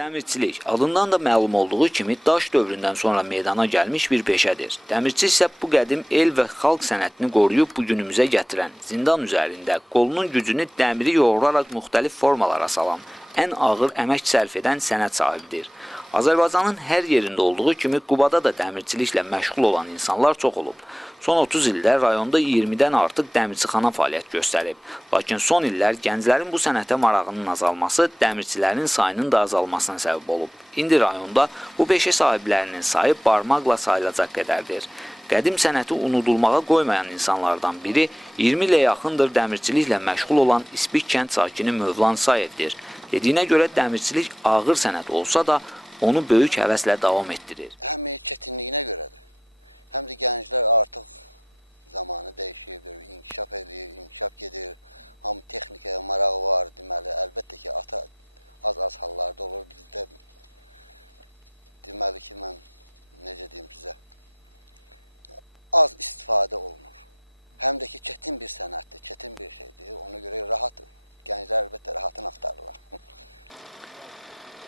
Dəmirçilik adından da məlum olduğu kimi daş dövründən sonra meydana gəlmiş bir peşədir. Dəmirçi isə bu qədim el və xalq sənətini qoruyub bu günümüzə gətirən, zindan üzərində qolunun gücünü dəmiri yoğuraraq müxtəlif formalara salan, ən ağır əmək sərf edən sənət sahibidir. Azərbaycanın hər yerində olduğu kimi Qubada da dəmirçiliklə məşğul olan insanlar çox olub. Son 30 ildə rayonda 20-dən artıq dəmirçixana fəaliyyət göstərib. Lakin son illər gənclərin bu sənətə marağının azalması dəmirçilərin sayının da azalmasına səbəb olub. İndi rayonda bu peşə sahiblərinin sayı barmaqla sayılacaq qədərdir. Qədim sənəti unudulmağa qoymayan insanlardan biri 20 ilə yaxındır dəmirçiliklə məşğul olan İspik kənd sakini Mövlan Sayevdir. Dediyinə görə dəmirçilik ağır sənət olsa da onu böyük həvəslə davam etdirir.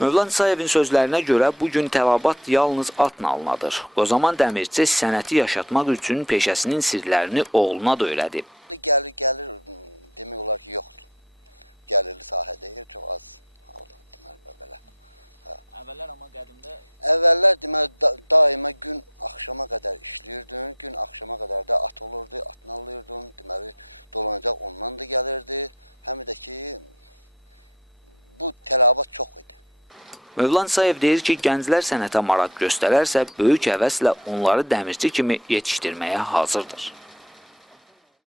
Mövlan Sayevin sözlərinə görə bugün tələbat yalnız atla alınadır. O zaman dəmirçi sənəti yaşatmaq üçün peşəsinin sirlərini oğluna da öyrədib. Mövlan Sayev deyir ki, gənclər sənətə maraq göstərərsə, böyük həvəslə onları dəmirçi kimi yetişdirməyə hazırdır.